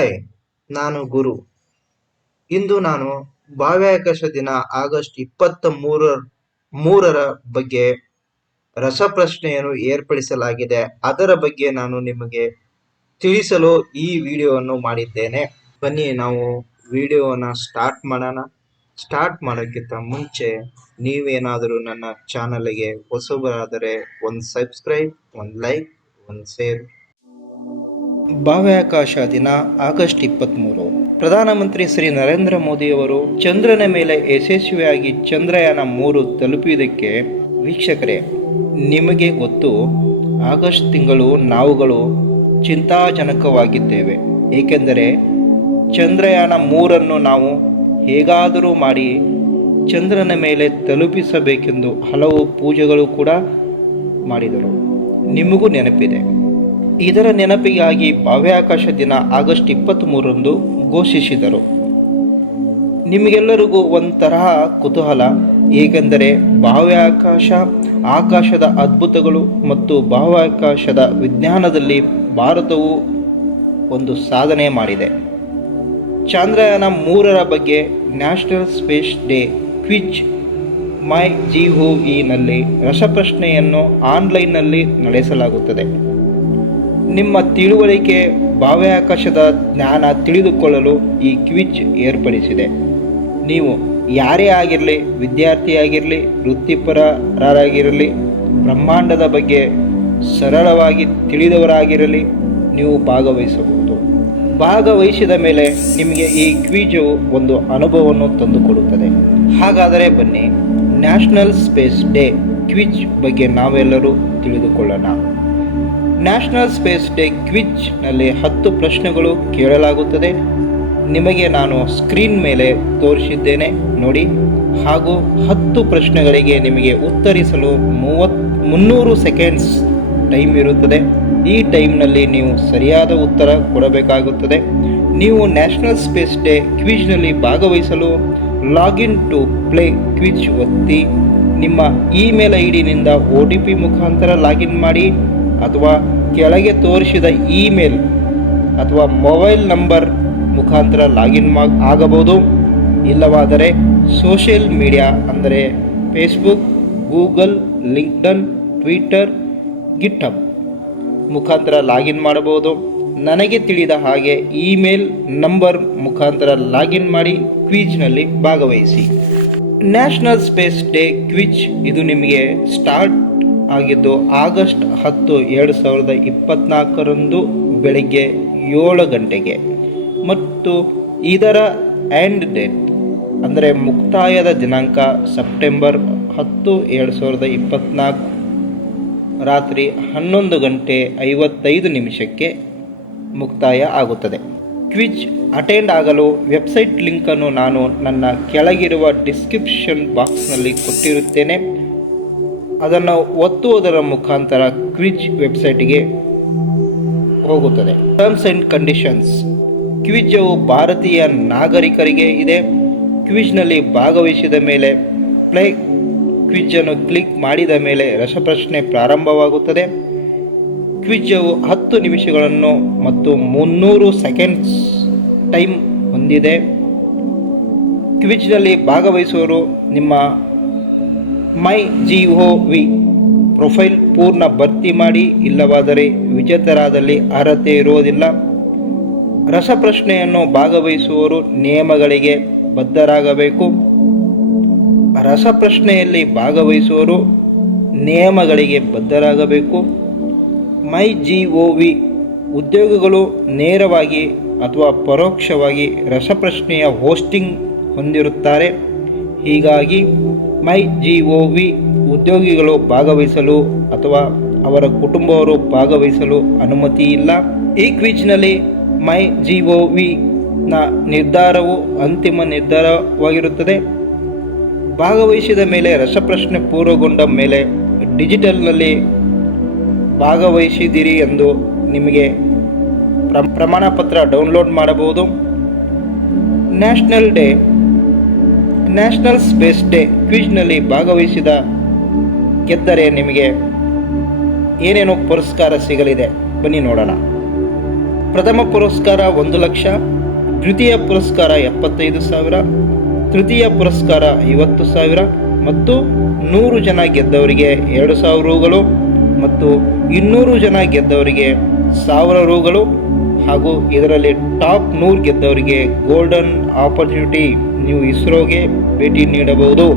Hi, ನಾನು ಗುರು. ಇಂದು ನಾನು ಬಾಹ್ಯಾಕಾಶ ದಿನ ಆಗಸ್ಟ್ 23ರ ಬಗ್ಗೆ ರಸಪ್ರಶ್ನೆಯನ್ನು ಏರ್ಪಡಿಸಲಾಗಿದೆ. ಅದರ ಬಗ್ಗೆ ನಾನು ನಿಮಗೆ ತಿಳಿಸಲು ಈ ವಿಡಿಯೋವನ್ನು ಮಾಡಿದ್ದೇನೆ. ಬನ್ನಿ ನಾವು ವಿಡಿಯೋನ ಸ್ಟಾರ್ಟ್ ಮಾಡೋಣ. ಸ್ಟಾರ್ಟ್ ಮಾಡೋಕ್ಕಿಂತ ಮುಂಚೆ ನೀವೇನಾದರೂ ನನ್ನ ಚಾನಲ್ಗೆ ಹೊಸಬರಾದರೆ ಒಂದು ಸಬ್ಸ್ಕ್ರೈಬ್, ಒಂದು ಲೈಕ್, ಒಂದು ಶೇರ್. ಬಾಹ್ಯಾಕಾಶ ದಿನ ಆಗಸ್ಟ್ 23. ಪ್ರಧಾನಮಂತ್ರಿ ಶ್ರೀ ನರೇಂದ್ರ ಮೋದಿಯವರು ಚಂದ್ರನ ಮೇಲೆ ಯಶಸ್ವಿಯಾಗಿ ಚಂದ್ರಯಾನ 3 ತಲುಪಿದ್ದಕ್ಕೆ ವೀಕ್ಷಕರೇ, ನಿಮಗೆ ಗೊತ್ತು, ಆಗಸ್ಟ್ ತಿಂಗಳು ನಾವುಗಳು ಚಿಂತಾಜನಕವಾಗಿದ್ದೇವೆ. ಏಕೆಂದರೆ ಚಂದ್ರಯಾನ 3 ನಾವು ಹೇಗಾದರೂ ಮಾಡಿ ಚಂದ್ರನ ಮೇಲೆ ತಲುಪಿಸಬೇಕೆಂದು ಹಲವು ಪೂಜೆಗಳು ಕೂಡ ಮಾಡಿದರು. ನಿಮಗೂ ನೆನಪಿದೆ. ಇದರ ನೆನಪಿಗಾಗಿ ಬಾಹ್ಯಾಕಾಶ ದಿನ ಆಗಸ್ಟ್ 23ರಂದು ಘೋಷಿಸಿದರು. ನಿಮಗೆಲ್ಲರಿಗೂ ಒಂಥರ ಕುತೂಹಲ, ಏಕೆಂದರೆ ಆಕಾಶದ ಅದ್ಭುತಗಳು ಮತ್ತು ಬಾಹ್ಯಾಕಾಶದ ವಿಜ್ಞಾನದಲ್ಲಿ ಭಾರತವು ಒಂದು ಸಾಧನೆ ಮಾಡಿದೆ. ಚಂದ್ರಯಾನ 3ರ ಬಗ್ಗೆ ನ್ಯಾಷನಲ್ ಸ್ಪೇಸ್ ಡೇ ಕ್ವಿಜ್ MyGOVನಲ್ಲಿ ರಸಪ್ರಶ್ನೆಯನ್ನು ಆನ್ಲೈನ್ನಲ್ಲಿ ನಡೆಸಲಾಗುತ್ತದೆ. ನಿಮ್ಮ ತಿಳುವಳಿಕೆ, ಬಾಹ್ಯಾಕಾಶದ ಜ್ಞಾನ ತಿಳಿದುಕೊಳ್ಳಲು ಈ ಕ್ವಿಜ್ ಏರ್ಪಡಿಸಿದೆ. ನೀವು ಯಾರೇ ಆಗಿರಲಿ, ವಿದ್ಯಾರ್ಥಿಯಾಗಿರಲಿ, ವೃತ್ತಿಪರರಾಗಿರಲಿ, ಬ್ರಹ್ಮಾಂಡದ ಬಗ್ಗೆ ಸರಳವಾಗಿ ತಿಳಿದವರಾಗಿರಲಿ, ನೀವು ಭಾಗವಹಿಸಬಹುದು. ಭಾಗವಹಿಸಿದ ಮೇಲೆ ನಿಮಗೆ ಈ ಕ್ವಿಜು ಒಂದು ಅನುಭವವನ್ನು ತಂದುಕೊಡುತ್ತದೆ. ಹಾಗಾದರೆ ಬನ್ನಿ, ನ್ಯಾಷನಲ್ ಸ್ಪೇಸ್ ಡೇ ಕ್ವಿಜ್ ಬಗ್ಗೆ ನಾವೆಲ್ಲರೂ ತಿಳಿದುಕೊಳ್ಳೋಣ. ನ್ಯಾಷನಲ್ ಸ್ಪೇಸ್ ಡೇ ಕ್ವಿಜ್ನಲ್ಲಿ 10 ಪ್ರಶ್ನೆಗಳು ಕೇಳಲಾಗುತ್ತದೆ. ನಿಮಗೆ ನಾನು ಸ್ಕ್ರೀನ್ ಮೇಲೆ ತೋರಿಸಿದ್ದೇನೆ ನೋಡಿ. ಹಾಗೂ 10 ಪ್ರಶ್ನೆಗಳಿಗೆ ನಿಮಗೆ ಉತ್ತರಿಸಲು 300 ಸೆಕೆಂಡ್ಸ್ ಟೈಮ್ ಇರುತ್ತದೆ. ಈ ಟೈಮ್ನಲ್ಲಿ ನೀವು ಸರಿಯಾದ ಉತ್ತರ ಕೊಡಬೇಕಾಗುತ್ತದೆ. ನೀವು ನ್ಯಾಷನಲ್ ಸ್ಪೇಸ್ ಡೇ ಕ್ವಿಜ್ನಲ್ಲಿ ಭಾಗವಹಿಸಲು ಲಾಗಿನ್ ಟು ಪ್ಲೇ ಕ್ವಿಜ್ ಒತ್ತಿ ನಿಮ್ಮ ಇಮೇಲ್ ಐಡಿನಿಂದ OTP ಮುಖಾಂತರ ಲಾಗಿನ್ ಮಾಡಿ, ಅಥವಾ ಕೆಳಗೆ ತೋರಿಸಿದ ಇಮೇಲ್ ಅಥವಾ ಮೊಬೈಲ್ ನಂಬರ್ ಮುಖಾಂತರ ಲಾಗಿನ್ ಆಗಬಹುದು. ಇಲ್ಲವಾದರೆ ಸೋಷಿಯಲ್ ಮೀಡಿಯಾ ಅಂದರೆ ಫೇಸ್ಬುಕ್, ಗೂಗಲ್, ಲಿಂಕ್ಡ್ಇನ್, ಟ್ವಿಟರ್, ಗಿಟ್ಹಬ್ ಮುಖಾಂತರ ಲಾಗಿನ್ ಮಾಡಬಹುದು. ನನಗೆ ತಿಳಿದ ಹಾಗೆ ಇಮೇಲ್ ನಂಬರ್ ಮುಖಾಂತರ ಲಾಗಿನ್ ಮಾಡಿ ಕ್ವಿಜ್ನಲ್ಲಿ ಭಾಗವಹಿಸಿ. ನ್ಯಾಷನಲ್ ಸ್ಪೇಸ್ ಡೇ ಕ್ವಿಜ್ ಇದು ನಿಮಗೆ ಸ್ಟಾರ್ಟ್ ಆಗಿದ್ದು ಆಗಸ್ಟ್ 10, 2024ರಂದು ಬೆಳಗ್ಗೆ 7 ಗಂಟೆಗೆ ಮತ್ತು ಇದರ ಎಂಡ್ ಡೇಟ್ ಅಂದರೆ ಮುಕ್ತಾಯದ ದಿನಾಂಕ ಸೆಪ್ಟೆಂಬರ್ 10, 2024 ರಾತ್ರಿ 11:55 ಮುಕ್ತಾಯ ಆಗುತ್ತದೆ. ಕ್ವಿಜ್ ಅಟೆಂಡ್ ಆಗಲು ವೆಬ್ಸೈಟ್ ಲಿಂಕನ್ನು ನಾನು ನನ್ನ ಕೆಳಗಿರುವ ಡಿಸ್ಕ್ರಿಪ್ಷನ್ ಬಾಕ್ಸ್ನಲ್ಲಿ ಕೊಟ್ಟಿರುತ್ತೇನೆ. ಅದನ್ನು ಒತ್ತುವುದರ ಮುಖಾಂತರ ಕ್ವಿಜ್ ವೆಬ್ಸೈಟ್ಗೆ ಹೋಗುತ್ತದೆ. Terms and conditions. ಕ್ವಿಜ್ಜವು ಭಾರತೀಯ ನಾಗರಿಕರಿಗೆ ಇದೆ. ಕ್ವಿಜ್ನಲ್ಲಿ ಭಾಗವಹಿಸಿದ ಮೇಲೆ ಪ್ಲೇ ಕ್ವಿಜ್ಜನ್ನು ಕ್ಲಿಕ್ ಮಾಡಿದ ಮೇಲೆ ರಸಪ್ರಶ್ನೆ ಪ್ರಾರಂಭವಾಗುತ್ತದೆ. ಕ್ವಿಜ್ಜವು 10 ನಿಮಿಷಗಳನ್ನು ಮತ್ತು 300 ಸೆಕೆಂಡ್ಸ್ ಟೈಮ್ ಹೊಂದಿದೆ. ಕ್ವಿಜ್ನಲ್ಲಿ ಭಾಗವಹಿಸುವವರು ನಿಮ್ಮ MyGOV ಪ್ರೊಫೈಲ್ ಪೂರ್ಣ ಭರ್ತಿ ಮಾಡಿ, ಇಲ್ಲವಾದರೆ ವಿಜೇತರಾದಲ್ಲಿ ಅರ್ಹತೆ ಇರುವುದಿಲ್ಲ. ರಸಪ್ರಶ್ನೆಯನ್ನು ಭಾಗವಹಿಸುವವರು ನಿಯಮಗಳಿಗೆ ಬದ್ಧರಾಗಬೇಕು. ರಸಪ್ರಶ್ನೆಯಲ್ಲಿ ಭಾಗವಹಿಸುವವರು ನಿಯಮಗಳಿಗೆ ಬದ್ಧರಾಗಬೇಕು. MyGOV ಉದ್ಯೋಗಿಗಳು ನೇರವಾಗಿ ಅಥವಾ ಪರೋಕ್ಷವಾಗಿ ರಸಪ್ರಶ್ನೆಯ ಹೋಸ್ಟಿಂಗ್ ಹೊಂದಿರುತ್ತಾರೆ. ಹೀಗಾಗಿ MyGOV ಉದ್ಯೋಗಿಗಳು ಭಾಗವಹಿಸಲು ಅಥವಾ ಅವರ ಕುಟುಂಬವರು ಭಾಗವಹಿಸಲು ಅನುಮತಿ ಇಲ್ಲ. ಈ ಕ್ವಿಜ್ನಲ್ಲಿ MyGOVನ ನಿರ್ಧಾರವು ಅಂತಿಮ ನಿರ್ಧಾರವಾಗಿರುತ್ತದೆ. ಭಾಗವಹಿಸಿದ ಮೇಲೆ ರಸಪ್ರಶ್ನೆ ಪೂರ್ಣಗೊಂಡ ಮೇಲೆ ಡಿಜಿಟಲ್ನಲ್ಲಿ ಭಾಗವಹಿಸಿದಿರಿ ಎಂದು ನಿಮಗೆ ಪ್ರಮಾಣ ಪತ್ರ ಡೌನ್ಲೋಡ್ ಮಾಡಬಹುದು. ನ್ಯಾಷನಲ್ ಸ್ಪೇಸ್ ಡೇ ಕ್ವಿಜ್ನಲ್ಲಿ ಭಾಗವಹಿಸಿದ ಗೆದ್ದರೆ ನಿಮಗೆ ಏನೇನೋ ಪುರಸ್ಕಾರ ಸಿಗಲಿದೆ. ಬನ್ನಿ ನೋಡೋಣ. ಪ್ರಥಮ ಪುರಸ್ಕಾರ 1,00,000, ದ್ವಿತೀಯ ಪುರಸ್ಕಾರ 75,000, ತೃತೀಯ ಪುರಸ್ಕಾರ 50,000 ಮತ್ತು 100 ಜನ ಗೆದ್ದವರಿಗೆ 2,000 ರೂಗಳು ಮತ್ತು 200 ಜನ ಗೆದ್ದವರಿಗೆ 1,000 ರೂಗಳು ಹಾಗೂ ಇದರಲ್ಲಿ ಟಾಪ್ 100 ಗೆದ್ದವರಿಗೆ ಗೋಲ್ಡನ್ ಆಪರ್ಚುನಿಟಿ, ನೀವು ಇಸ್ರೋಗೆ ಭೇಟಿ ನೀಡಬಹುದು.